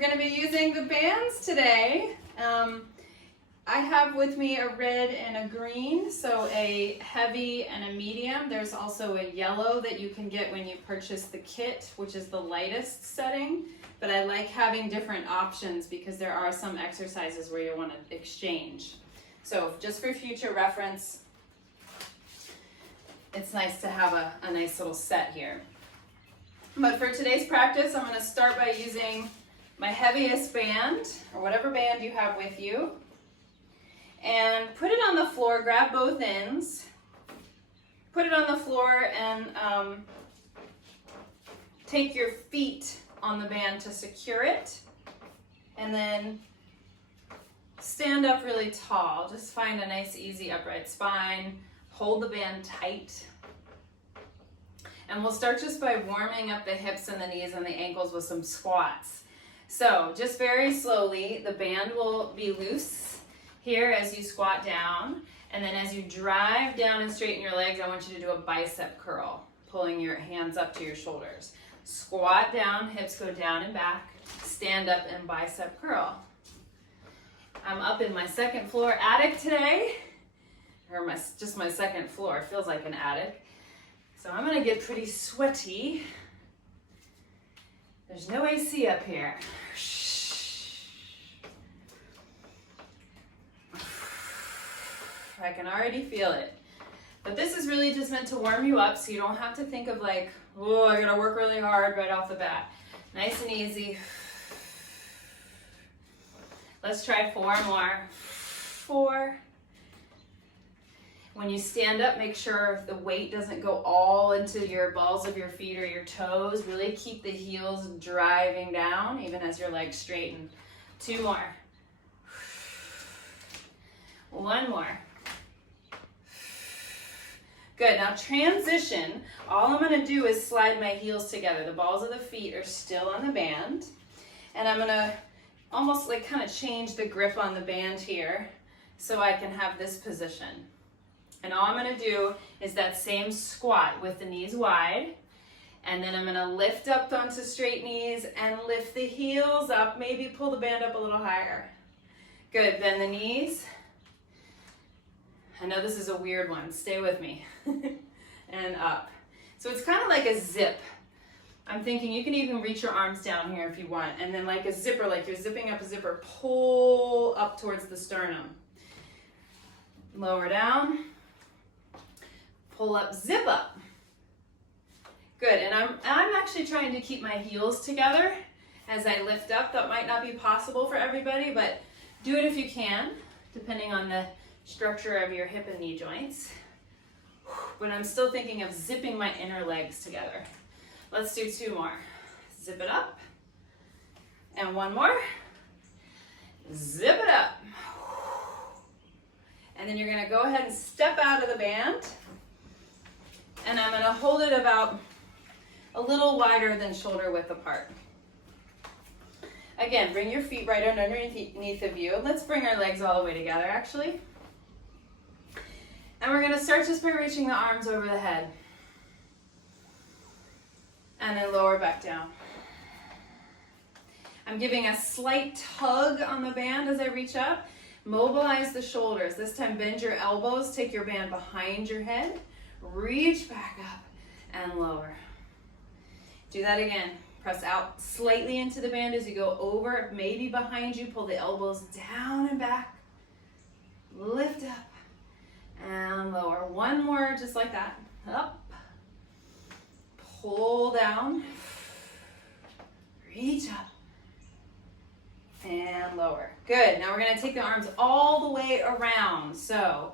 going to be using the bands today. I have with me a red and a green, so a heavy and a medium. There's also a yellow that you can get when you purchase the kit, which is the lightest setting. But I like having different options because there are some exercises where you want to exchange. So just for future reference, it's nice to have a nice little set here. But for today's practice, I'm going to start by using my heaviest band, or whatever band you have with you, and put it on the floor. Grab both ends, put it on the floor, and take your feet on the band to secure it, and then stand up really tall. Just find a nice, easy, upright spine. Hold the band tight. And we'll start just by warming up the hips and the knees and the ankles with some squats. So just very slowly, the band will be loose here as you squat down. And then as you drive down and straighten your legs, I want you to do a bicep curl, pulling your hands up to your shoulders. Squat down, hips go down and back. Stand up and bicep curl. I'm up in my second floor attic today, or just my second floor. It feels like an attic. So I'm gonna get pretty sweaty. There's no AC up here. I can already feel it. But this is really just meant to warm you up so you don't have to think of like, oh, I gotta work really hard right off the bat. Nice and easy. Let's try 4 more. 4. When you stand up, make sure the weight doesn't go all into your balls of your feet or your toes. Really keep the heels driving down, even as your legs straighten. 2 more. 1 more. Good, now transition. All I'm gonna do is slide my heels together. The balls of the feet are still on the band. And I'm gonna almost like kind of change the grip on the band here so I can have this position. And all I'm gonna do is that same squat with the knees wide. And then I'm gonna lift up onto straight knees and lift the heels up. Maybe pull the band up a little higher. Good, bend the knees. I know this is a weird one, stay with me. And up. So it's kind of like a zip. I'm thinking you can even reach your arms down here if you want. And then like a zipper, like you're zipping up a zipper, pull up towards the sternum. Lower down. Pull up, zip up. Good, and I'm actually trying to keep my heels together as I lift up. That might not be possible for everybody, but do it if you can, depending on the structure of your hip and knee joints. But I'm still thinking of zipping my inner legs together. Let's do 2 more. Zip it up. And 1 more. Zip it up. And then you're gonna go ahead and step out of the band. And I'm gonna hold it about a little wider than shoulder width apart. Again, bring your feet right underneath of you. Let's bring our legs all the way together, actually. And we're gonna start just by reaching the arms over the head. And then lower back down. I'm giving a slight tug on the band as I reach up. Mobilize the shoulders. This time bend your elbows, take your band behind your head, reach back up and lower. Do that again. Press out slightly into the band as you go over, maybe behind you, pull the elbows down and back, lift up and lower. 1 more just like that. Up, pull down, reach up, and lower. Good, now we're gonna take the arms all the way around. So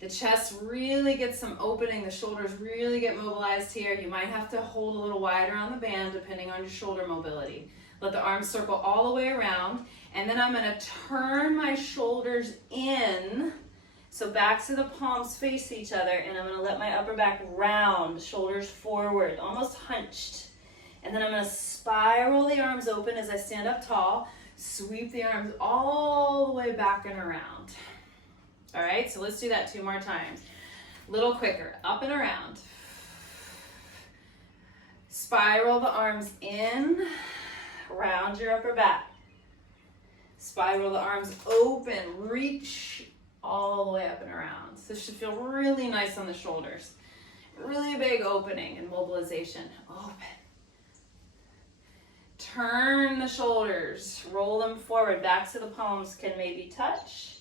the chest really gets some opening, the shoulders really get mobilized here. You might have to hold a little wider on the band depending on your shoulder mobility. Let the arms circle all the way around, and then I'm gonna turn my shoulders in, so back to the palms face each other, and I'm gonna let my upper back round, shoulders forward, almost hunched. And then I'm gonna spiral the arms open as I stand up tall, sweep the arms all the way back and around. All right, so let's do that 2 more times. Little quicker, up and around. Spiral the arms in, round your upper back. Spiral the arms open, reach all the way up and around. So this should feel really nice on the shoulders. Really big opening and mobilization. Open. Turn the shoulders, roll them forward, back to the palms can maybe touch.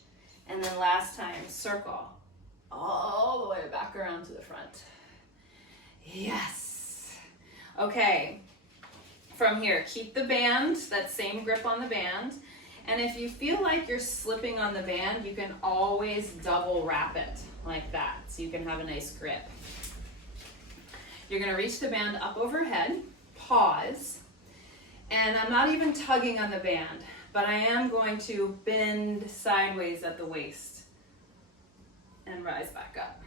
And then last time, circle all the way back around to the front. Yes. Okay. From here, keep the band, that same grip on the band. And if you feel like you're slipping on the band, you can always double wrap it like that, so you can have a nice grip. You're gonna reach the band up overhead, pause, and I'm not even tugging on the band, but I am going to bend sideways at the waist and rise back up.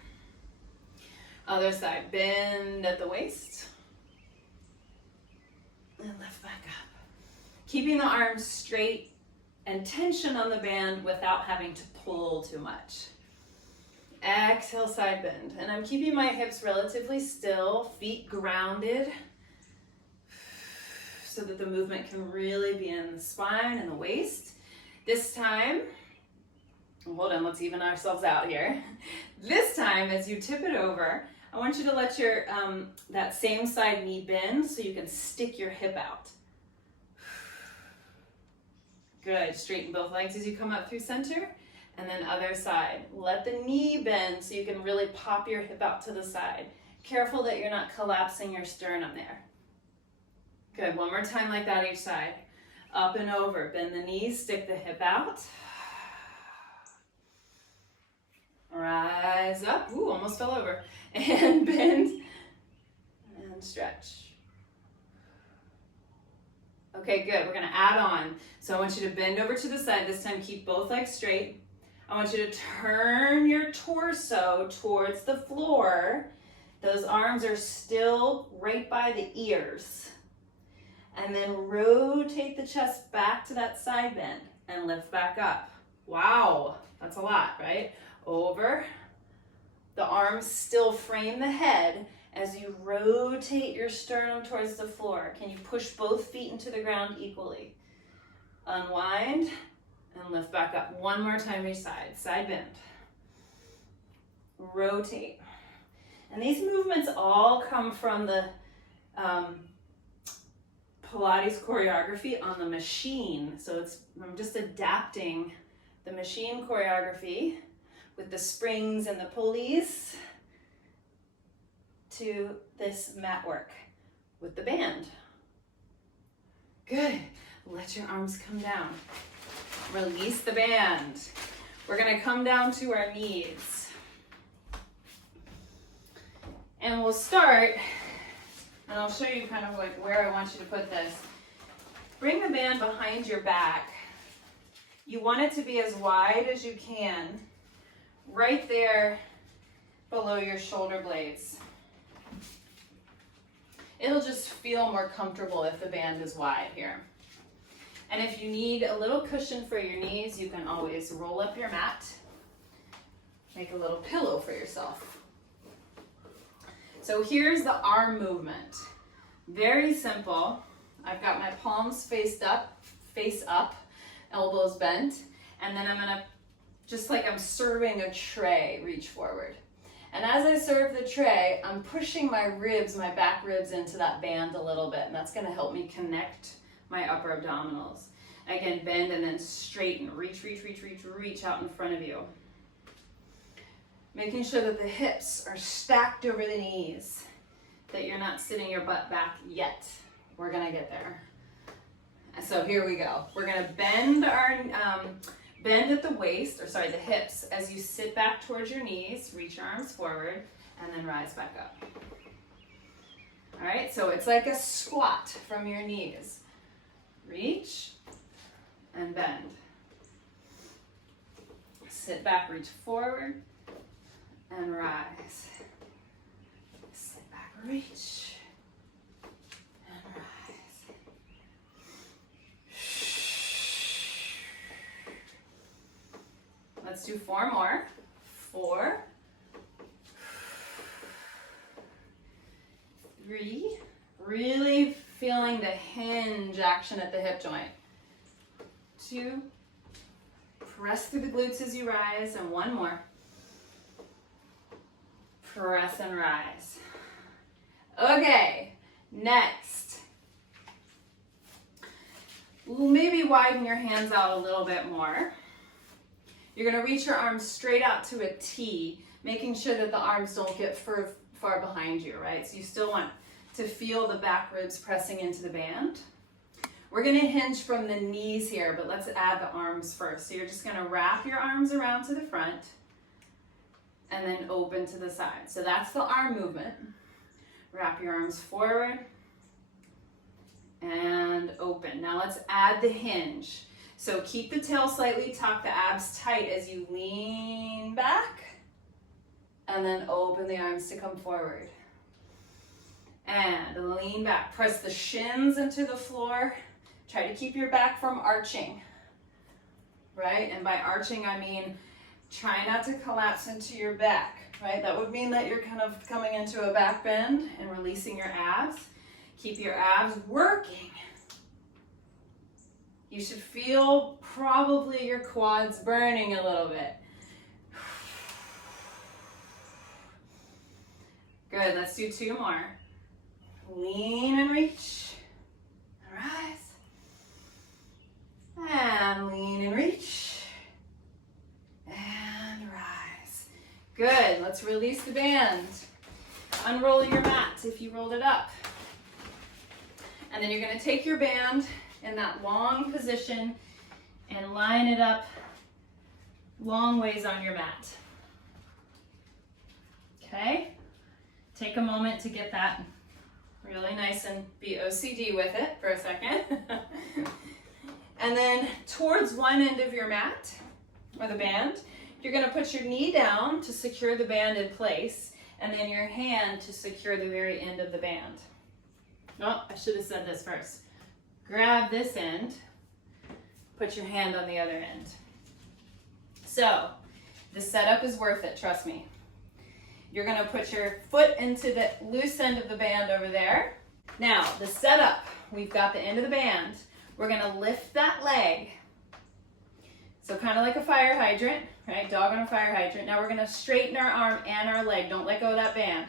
Other side, bend at the waist and lift back up. Keeping the arms straight and tension on the band without having to pull too much. Exhale, side bend. And I'm keeping my hips relatively still, feet grounded, so that the movement can really be in the spine and the waist. This time, hold on, let's even ourselves out here. This time, as you tip it over, I want you to let your, that same side knee bend so you can stick your hip out. Good, straighten both legs as you come up through center, and then other side. Let the knee bend so you can really pop your hip out to the side. Careful that you're not collapsing your sternum there. Good, one more time like that each side. Up and over, bend the knees, stick the hip out. Rise up, ooh, almost fell over. And bend, and stretch. Okay, good, we're gonna add on. So I want you to bend over to the side, this time keep both legs straight. I want you to turn your torso towards the floor. Those arms are still right by the ears. And then rotate the chest back to that side bend and lift back up. Wow, that's a lot, right? Over. The arms still frame the head as you rotate your sternum towards the floor. Can you push both feet into the ground equally? Unwind and lift back up. One more time each side. Side bend. Rotate. And these movements all come from the Pilates choreography on the machine. So I'm just adapting the machine choreography with the springs and the pulleys to this mat work with the band. Good. Let your arms come down. Release the band. We're gonna come down to our knees. And we'll start, and I'll show you kind of like where I want you to put this. Bring the band behind your back. You want it to be as wide as you can, right there below your shoulder blades. It'll just feel more comfortable if the band is wide here. And if you need a little cushion for your knees, you can always roll up your mat, make a little pillow for yourself. So here's the arm movement. Very simple. I've got my palms face up, elbows bent, and then I'm gonna, just like I'm serving a tray, reach forward. And as I serve the tray, I'm pushing my ribs, my back ribs into that band a little bit, and that's gonna help me connect my upper abdominals. Again, bend and then straighten, reach, reach, reach, reach, reach out in front of you. Making sure that the hips are stacked over the knees, that you're not sitting your butt back yet. We're gonna get there. So here we go. We're gonna bend at the waist, the hips, as you sit back towards your knees, reach your arms forward, and then rise back up. All right, so it's like a squat from your knees. Reach and bend. Sit back, reach forward, and rise. Sit back, reach, and rise. Let's do 4 more. 4, 3, really feeling the hinge action at the hip joint. 2, Press through the glutes as you rise, and one more. Press and rise. Okay, next. Maybe widen your hands out a little bit more. You're going to reach your arms straight out to a T, making sure that the arms don't get far behind you, right? So you still want to feel the back ribs pressing into the band. We're going to hinge from the knees here, but let's add the arms first. So you're just going to wrap your arms around to the front and then open to the side. So that's the arm movement. Wrap your arms forward and open. Now let's add the hinge. So keep the tail slightly tucked, the abs tight as you lean back, and then open the arms to come forward. And lean back. Press the shins into the floor. Try to keep your back from arching, right? And by arching, I mean try not to collapse into your back, right? That would mean that you're kind of coming into a back bend and releasing your abs. Keep your abs working. You should feel probably your quads burning a little bit. Good, let's do two more. Lean and reach, and rise. And lean and reach, and rise. Good, let's release the band. Unroll your mat if you rolled it up. And then you're gonna take your band in that long position and line it up long ways on your mat. Okay? Take a moment to get that really nice and be OCD with it for a second. And then towards one end of your mat, or the band, you're gonna put your knee down to secure the band in place, and then your hand to secure the very end of the band. Oh, I should have said this first. Grab this end, put your hand on the other end. So, the setup is worth it, trust me. You're gonna put your foot into the loose end of the band over there. Now, the setup, we've got the end of the band. We're gonna lift that leg. So kind of like a fire hydrant, right? Dog on a fire hydrant. Now we're gonna straighten our arm and our leg. Don't let go of that band.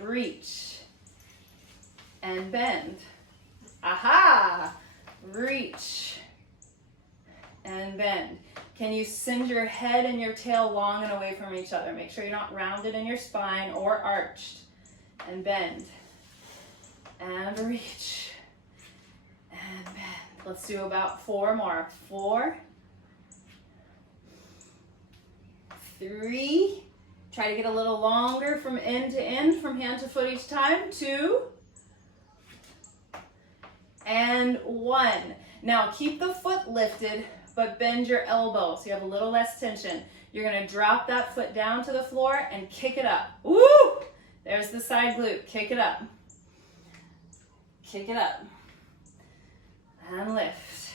Reach and bend. Aha! Reach and bend. Can you send your head and your tail long and away from each other? Make sure you're not rounded in your spine or arched. And bend. And reach. And bend. Let's do about four more. 4, 3. Try to get a little longer from end to end, from hand to foot each time. 2. And 1. Now keep the foot lifted, but bend your elbow so you have a little less tension. You're gonna drop that foot down to the floor and kick it up. Woo! There's the side glute. Kick it up. Kick it up. And lift.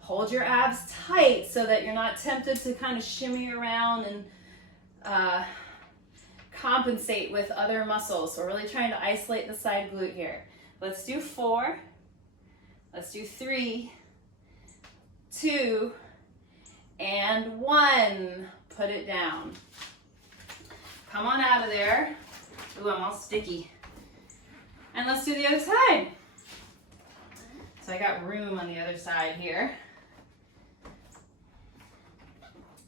Hold your abs tight so that you're not tempted to kind of shimmy around and compensate with other muscles. So we're really trying to isolate the side glute here. Let's do 4. Let's do 3, 2, and 1. Put it down. Come on out of there. Ooh, I'm all sticky. And let's do the other side. So I got room on the other side here.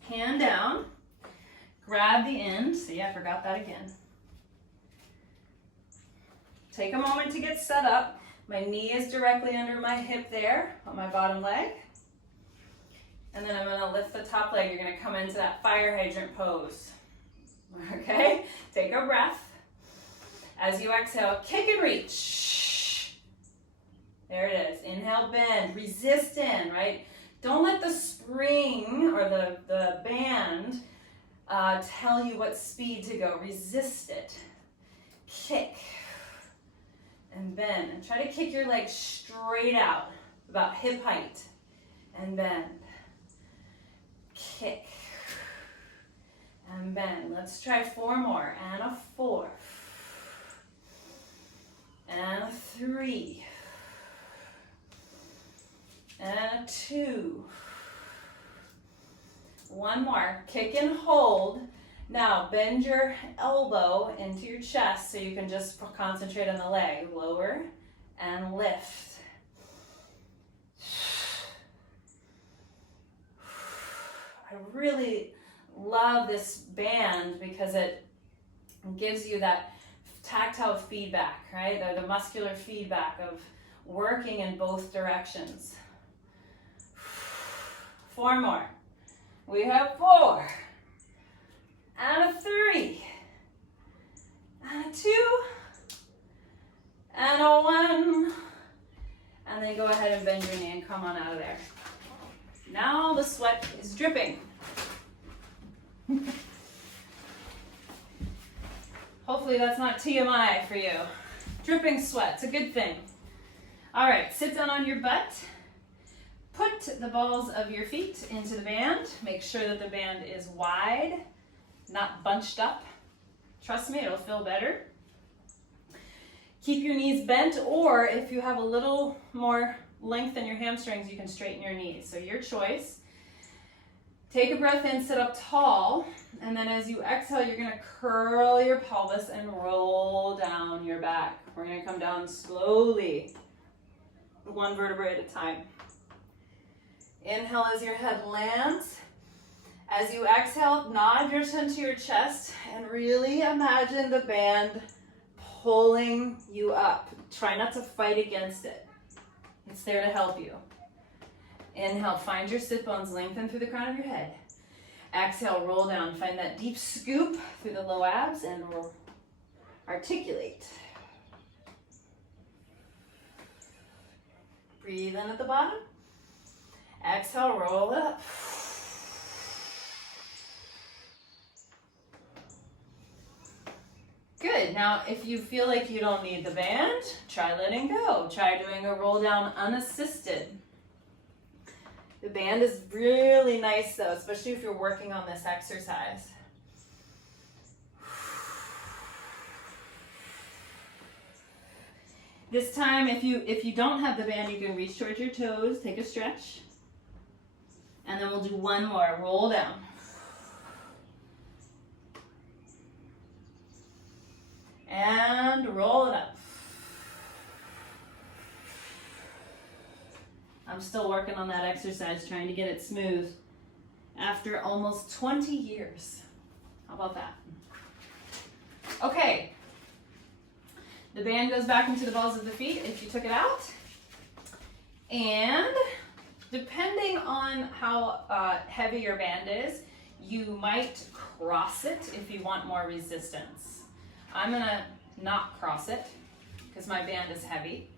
Hand down. Grab the end. See, I forgot that again. Take a moment to get set up. My knee is directly under my hip there on my bottom leg. And then I'm going to lift the top leg. You're going to come into that fire hydrant pose. Okay? Take a breath. As you exhale, kick and reach. There it is. Inhale, bend. Resist in, right? Don't let the spring or the band tell you what speed to go. Resist it. Kick and bend. And try to kick your legs straight out, about hip height. And bend. Kick and bend. Let's try 4 more. And a 4. And a 3. And a 2. One more. Kick and hold. Now bend your elbow into your chest so you can just concentrate on the leg. Lower and lift. I really love this band because it gives you that tactile feedback, right? The muscular feedback of working in both directions. 4 more. We have 4, and a 3, and a 2, and a 1, and then go ahead and bend your knee and come on out of there. Now the sweat is dripping. Hopefully that's not TMI for you. Dripping sweat's a good thing. All right, sit down on your butt. Put the balls of your feet into the band. Make sure that the band is wide, not bunched up. Trust me, it'll feel better. Keep your knees bent, or if you have a little more length in your hamstrings, you can straighten your knees. So your choice. Take a breath in, sit up tall, and then as you exhale, you're gonna curl your pelvis and roll down your back. We're gonna come down slowly, 1 vertebrae at a time. Inhale as your head lands. As you exhale, nod your chin to your chest and really imagine the band pulling you up. Try not to fight against it. It's there to help you. Inhale, find your sit bones, lengthen through the crown of your head. Exhale, roll down. Find that deep scoop through the low abs and articulate. Breathe in at the bottom. Exhale, roll it up. Good. Now, if you feel like you don't need the band, try letting go. Try doing a roll down unassisted. The band is really nice though, especially if you're working on this exercise. This time, if you don't have the band, you can reach towards your toes, take a stretch. And then we'll do 1 more. Roll down. And roll it up. I'm still working on that exercise, trying to get it smooth after almost 20 years. How about that? Okay. The band goes back into the balls of the feet if you took it out. And depending on how heavy your band is, you might cross it if you want more resistance. I'm gonna not cross it because my band is heavy.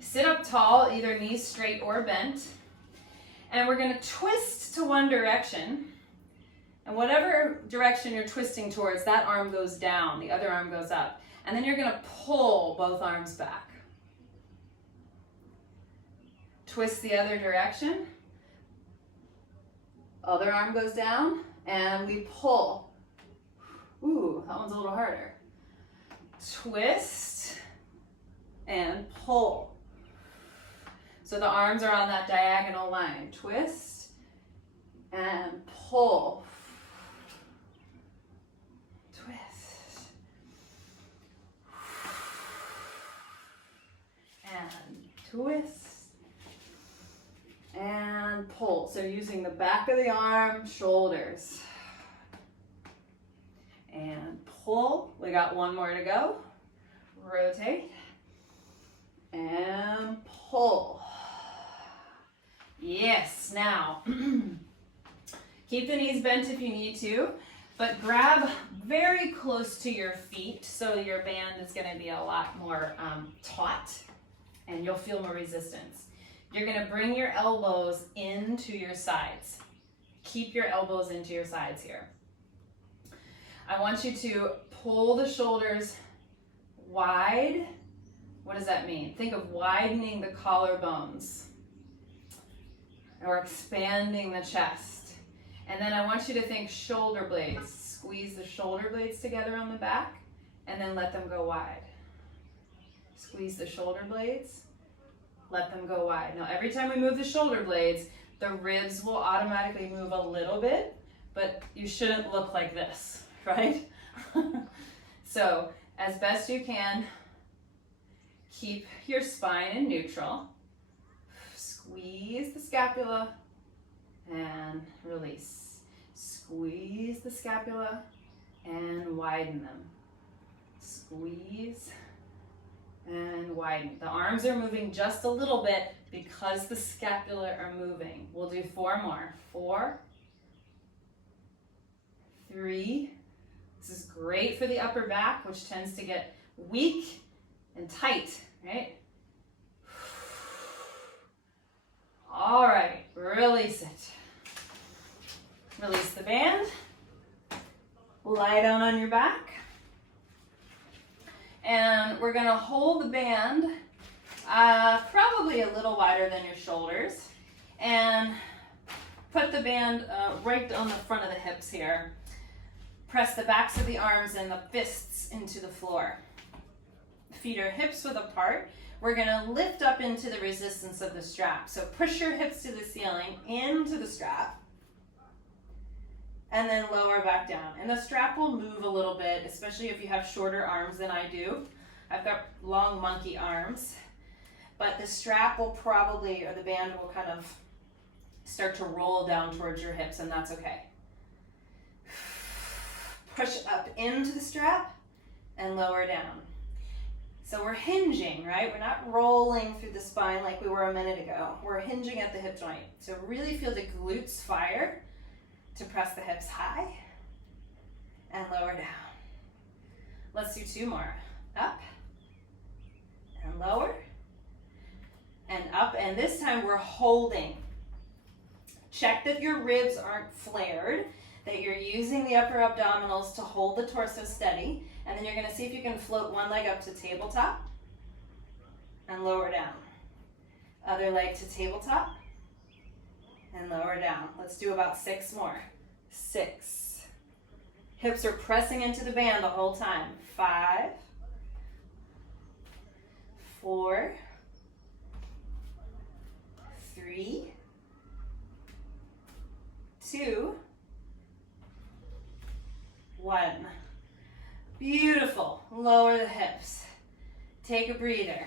Sit up tall, either knees straight or bent. And we're gonna twist to one direction. And whatever direction you're twisting towards, that arm goes down, the other arm goes up. And then you're gonna pull both arms back. Twist the other direction. Other arm goes down, and we pull. Ooh, that one's a little harder. Twist and pull. So the arms are on that diagonal line. Twist and pull. Twist. And twist. And pull. So using the back of the arm, shoulders. And pull. We got 1 more to go. Rotate. And pull. Yes, now keep the knees bent if you need to, but grab very close to your feet so your band is going to be a lot more taut and you'll feel more resistance. You're going to bring your elbows into your sides. Keep your elbows into your sides here. I want you to pull the shoulders wide. What does that mean? Think of widening the collarbones or expanding the chest. And then I want you to think shoulder blades. Squeeze the shoulder blades together on the back and then let them go wide. Squeeze the shoulder blades, let them go wide. Now every time we move the shoulder blades, the ribs will automatically move a little bit, but you shouldn't look like this, right? So as best you can, keep your spine in neutral. Squeeze the scapula and release. Squeeze the scapula and widen them. Squeeze and widen. The arms are moving just a little bit because the scapula are moving. We'll do 4 more. 4, 3. This is great for the upper back, which tends to get weak and tight, right? All right, release it. Release the band. Lie down on your back. And we're gonna hold the band probably a little wider than your shoulders, and put the band right on the front of the hips here. Press the backs of the arms and the fists into the floor. Feet are hips width apart. We're gonna lift up into the resistance of the strap. So push your hips to the ceiling, into the strap, and then lower back down. And the strap will move a little bit, especially if you have shorter arms than I do. I've got long monkey arms, but the strap will probably, or the band will kind of start to roll down towards your hips, and that's okay. Push up into the strap and lower down. So we're hinging, right? We're not rolling through the spine like we were a minute ago. We're hinging at the hip joint. So really feel the glutes fire to press the hips high and lower down. Let's do 2 more. Up and lower and up. And this time we're holding. Check that your ribs aren't flared, that you're using the upper abdominals to hold the torso steady. And then you're gonna see if you can float one leg up to tabletop and lower down. Other leg to tabletop and lower down. Let's do about 6 more. 6. Hips are pressing into the band the whole time. 5, 4, 3, 2, 1. Beautiful. Lower the hips. Take a breather.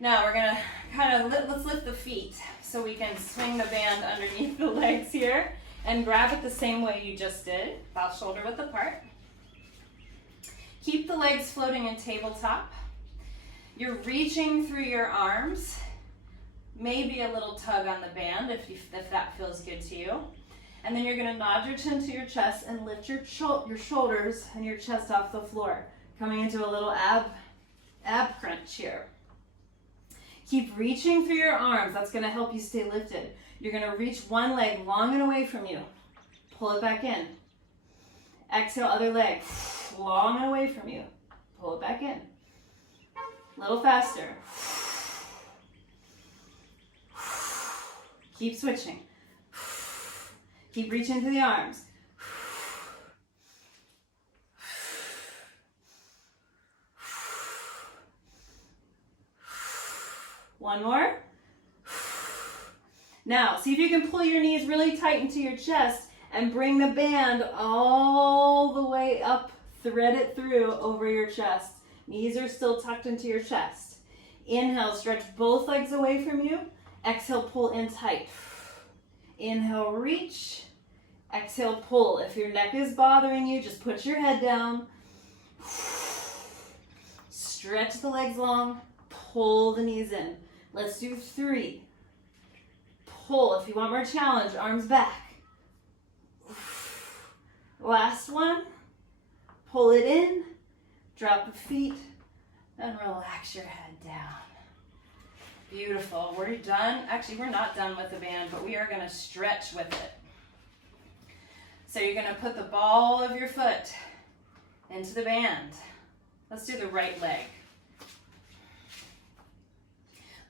Now we're gonna kind of let's lift the feet so we can swing the band underneath the legs here and grab it the same way you just did, about shoulder width apart. Keep the legs floating in tabletop. You're reaching through your arms. Maybe a little tug on the band if that feels good to you. And then you're gonna nod your chin to your chest and lift your shoulders and your chest off the floor, coming into a little ab crunch here. Keep reaching through your arms. That's gonna help you stay lifted. You're gonna reach one leg long and away from you. Pull it back in. Exhale, other leg, long and away from you. Pull it back in. A little faster. Keep switching. Keep reaching through the arms. One more. Now, see if you can pull your knees really tight into your chest and bring the band all the way up, thread it through over your chest. Knees are still tucked into your chest. Inhale, stretch both legs away from you. Exhale, pull in tight. Inhale, reach. Exhale, pull. If your neck is bothering you, just put your head down. Stretch the legs long. Pull the knees in. Let's do 3. Pull. If you want more challenge, arms back. Last one. Pull it in. Drop the feet. And relax your head down. Beautiful. We're done. Actually, we're not done with the band, but we are going to stretch with it. So you're going to put the ball of your foot into the band. Let's do the right leg.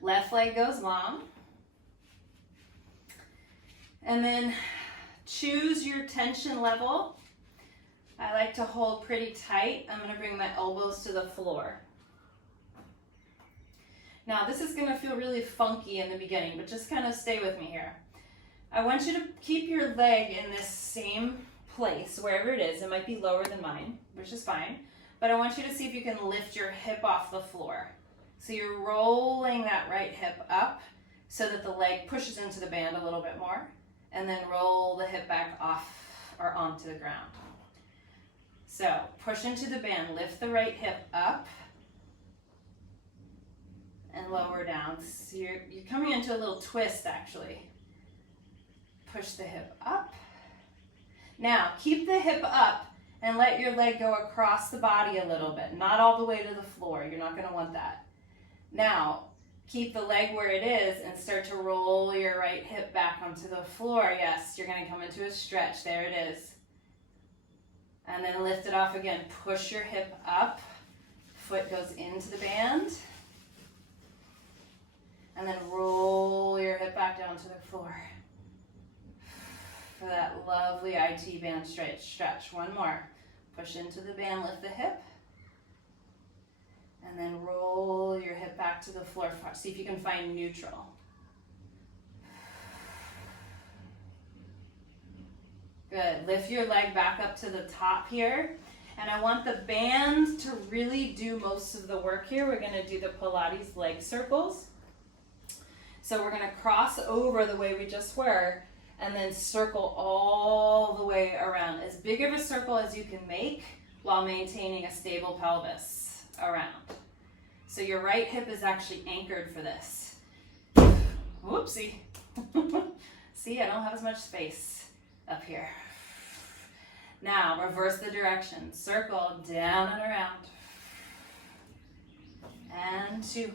Left leg goes long. And then choose your tension level. I like to hold pretty tight. I'm going to bring my elbows to the floor. Now this is gonna feel really funky in the beginning, but just kind of stay with me here. I want you to keep your leg in this same place, wherever it is. It might be lower than mine, which is fine, but I want you to see if you can lift your hip off the floor. So you're rolling that right hip up so that the leg pushes into the band a little bit more, and then roll the hip back off or onto the ground. So push into the band, lift the right hip up, and lower down. So you're coming into a little twist actually. Push the hip up. Now keep the hip up and let your leg go across the body a little bit, not all the way to the floor. You're not going to want that. Now keep the leg where it is and start to roll your right hip back onto the floor. Yes, you're going to come into a stretch. There it is. And then lift it off again. Push your hip up. Foot goes into the band. And then roll your hip back down to the floor. For that lovely IT band stretch. One more. Push into the band, lift the hip. And then roll your hip back to the floor. See if you can find neutral. Good. Lift your leg back up to the top here. And I want the band to really do most of the work here. We're going to do the Pilates leg circles. So we're going to cross over the way we just were and then circle all the way around. As big of a circle as you can make while maintaining a stable pelvis around. So your right hip is actually anchored for this. Whoopsie. See, I don't have as much space up here. Now, reverse the direction. Circle down and around. And 2.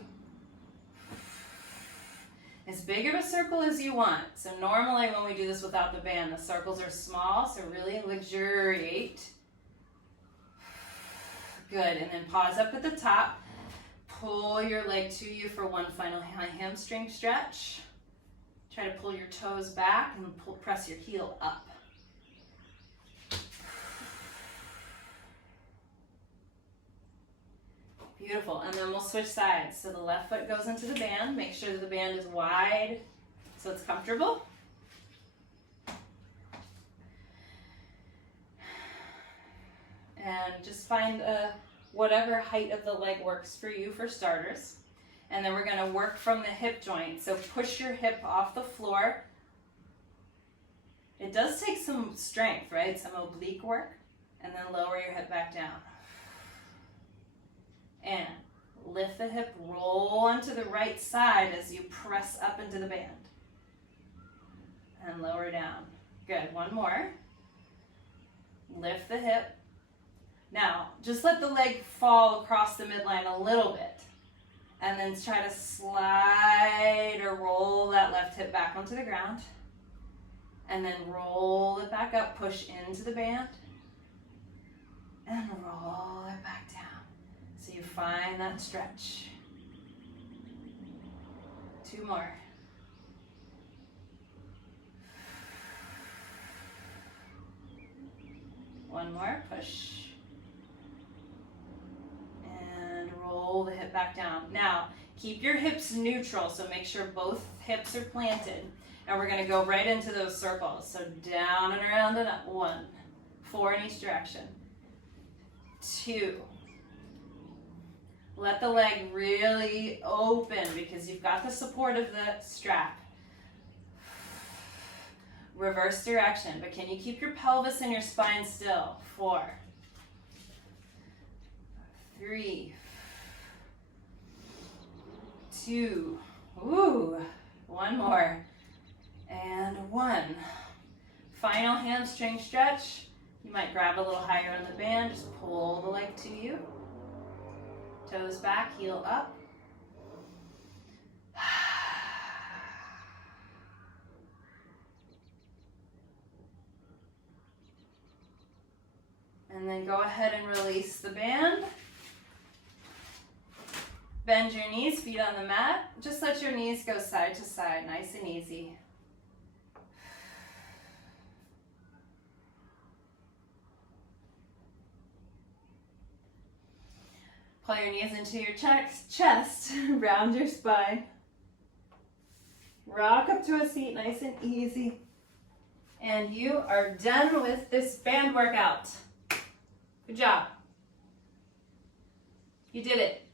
As big of a circle as you want. So normally when we do this without the band, the circles are small, so really luxuriate. Good, and then pause up at the top. Pull your leg to you for one final hamstring stretch. Try to pull your toes back and press your heel up. Beautiful, and then we'll switch sides. So the left foot goes into the band. Make sure that the band is wide so it's comfortable. And just find whatever height of the leg works for you for starters. And then we're going to work from the hip joint. So push your hip off the floor. It does take some strength, right? Some oblique work. And then lower your hip back down. And lift the hip, roll onto the right side as you press up into the band. And lower down. Good, one more. Lift the hip. Now, just let the leg fall across the midline a little bit. And then try to slide or roll that left hip back onto the ground. And then roll it back up, push into the band. And roll it back down. So you find that stretch. 2 more. One more, push. And roll the hip back down. Now, keep your hips neutral, so make sure both hips are planted. And we're gonna go right into those circles. So down and around and up. 1, 4 in each direction. 2. Let the leg really open because you've got the support of the strap. Reverse direction, but can you keep your pelvis and your spine still? 4, 3, 2, ooh, 1 more, and 1. Final hamstring stretch. You might grab a little higher on the band, just pull the leg to you. Toes back, heel up. And then go ahead and release the band. Bend your knees, feet on the mat. Just let your knees go side to side, nice and easy. Pull your knees into your chest, round your spine. Rock up to a seat nice and easy. And you are done with this band workout. Good job. You did it.